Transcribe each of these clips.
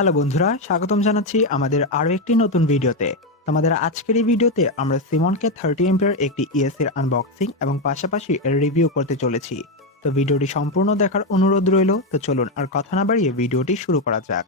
Hello বন্ধুরা, স্বাগতম জানাচ্ছি আমাদের আরো একটি নতুন ভিডিওতে। তোমাদের আজকের এই ভিডিওতে আমরা সিমনকে 30 এর একটি ইএসসি এর আনবক্সিং এবং পাশাপাশি এর রিভিউ করতে চলেছি। তো ভিডিওটি সম্পূর্ণ দেখার অনুরোধ রইল। তো চলুন আর কথা না বাড়িয়ে ভিডিওটি শুরু করা যাক।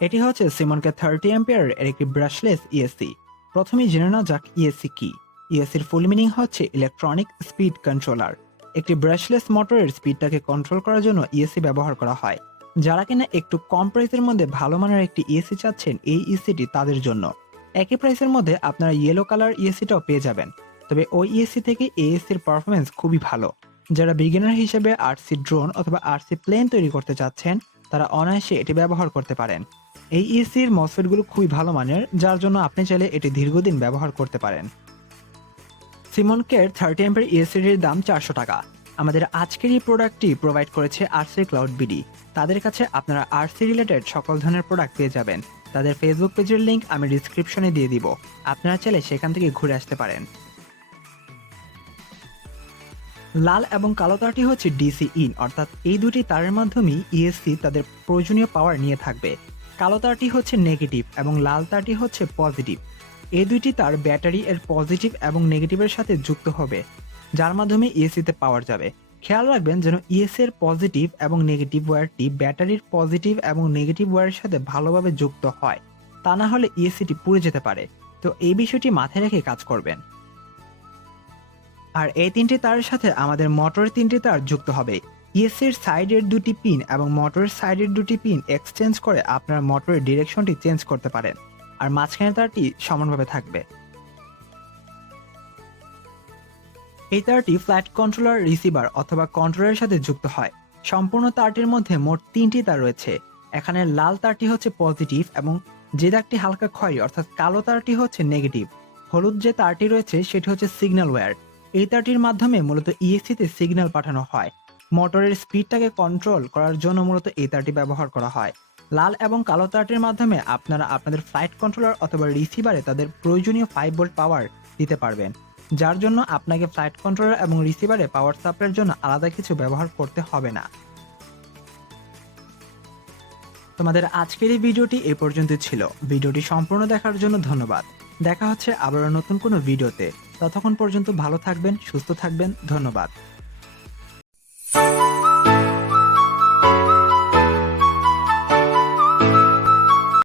এটি হচ্ছে সিমনকে 30 এর একটি ব্রাশলেস ইএসসি। প্রথমেই জেনে নেওয়া যাক ইএসসি কি। ইএসসির ফুল মিনিং হচ্ছে ইলেকট্রনিক স্পিড কন্ট্রোলার। একটি ব্রাশলেস মোটরের স্পিডটাকে কন্ট্রোল করার জন্য ইএসসি ব্যবহার করা হয়। যারা কিনা একটু কম প্রাইসের মধ্যে ভালো মানের একটি ইএসসি চাচ্ছেন, এই ইএসসিটি তাদের জন্য। একই প্রাইসের মধ্যে আপনারা ইয়েলো কালার ইএসসিটাও পেয়ে যাবেন, তবে ওই ইএসসি থেকে এএসসির পারফরমেন্স খুবই ভালো। যারা বিগিনার হিসেবে আরসি ড্রোন অথবা আরসি প্লেন তৈরি করতে চাচ্ছেন, তারা অনায়াসে এটি ব্যবহার করতে পারেন। এই ইএসসির মসফেটগুলো খুবই ভালো মানের, যার জন্য আপনি চাইলে এটি দীর্ঘদিন ব্যবহার করতে পারেন। সিমনকের 30 এর ইএসসির দাম 400 টাকা। আমাদের আজকের এই প্রোডাক্টটি প্রোভাইড করেছে আরসি ক্লাউড বিডি। তাদের কাছে আপনারা আরসি রিলেটেড সকল ধরনের প্রোডাক্ট পেয়ে যাবেন। তাদের ফেসবুক পেজের লিংক আমি ডিসক্রিপশনে দিয়ে দিব, আপনারা চাইলে সেখান থেকে ঘুরে আসতে পারেন। লাল এবং কালো তারটি হচ্ছে ডিসি ইন, অর্থাৎ এই দুটি তারের মাধ্যমেই ইএসসি তাদের প্রয়োজনীয় পাওয়ার নিয়ে থাকবে। কালো তারটি হচ্ছে নেগেটিভ এবং লাল তারটি হচ্ছে পজিটিভ। এই দুইটি তার ব্যাটারি এর পজিটিভ এবং নেগেটিভের সাথে যুক্ত হবে, যার মাধ্যমে ইএসসিতে পাওয়ার যাবে। খেয়াল রাখবেন যেন ইএসসি এর পজিটিভ এবং নেগেটিভ ওয়্যারটি ব্যাটারির পজিটিভ এবং নেগেটিভ ওয়্যারের সাথে ভালোভাবে যুক্ত হয়, তা না হলে ইএসসিটি পুড়ে যেতে পারে। তো এই বিষয়টি মাথায় রেখে কাজ করবেন। আর এই তিনটি তারের সাথে আমাদের মোটরের তিনটি তার যুক্ত হবে। ইএসসির সাইডের দুটি পিন এবং মোটরের সাইডের দুটি পিন এক্সচেঞ্জ করে আপনার মোটরের ডিরেকশনটি চেঞ্জ করতে পারেন, আর মাঝখানের তারটি সমানভাবে থাকবে। এই তারটি ফ্ল্যাট কন্ট্রোলার, রিসিভার অথবা কন্ট্রোলারের সাথে যুক্ত হয়। সম্পূর্ণ তারটির মধ্যে মোট তিনটি তার রয়েছে। এখানে লাল তারটি হচ্ছে পজিটিভ এবং যে দাগটি হালকা খয়েরি অর্থাৎ কালো তারটি হচ্ছে নেগেটিভ। হলুদ যে তারটি রয়েছে সেটি হচ্ছে সিগন্যাল ওয়্যার। এই তারটির মাধ্যমে মূলত ইএসসিতে সিগন্যাল পাঠানো হয়। মোটরের স্পিডটাকে কন্ট্রোল করার জন্য মূলত এই তারটি ব্যবহার করা হয়। লাল এবং কালো তারটির মাধ্যমে আপনারা আপনাদের ফ্লাইট কন্ট্রোলার অথবা রিসিভারে তাদের প্রয়োজনীয় 5 ভোল্ট পাওয়ার দিতে পারবেন, যার জন্য আপনাকে ফ্লাইট কন্ট্রোলার এবং রিসিভারে পাওয়ার সাপ্লাইয়ের জন্য আলাদা কিছু ব্যবহার করতে হবে না। তোমাদের আজকের এই ভিডিওটি এ পর্যন্ত ছিল। ভিডিওটি সম্পূর্ণ দেখার জন্য ধন্যবাদ। দেখা হচ্ছে আবারও নতুন কোনো ভিডিওতে। ততক্ষণ পর্যন্ত ভালো থাকবেন, সুস্থ থাকবেন। ধন্যবাদ।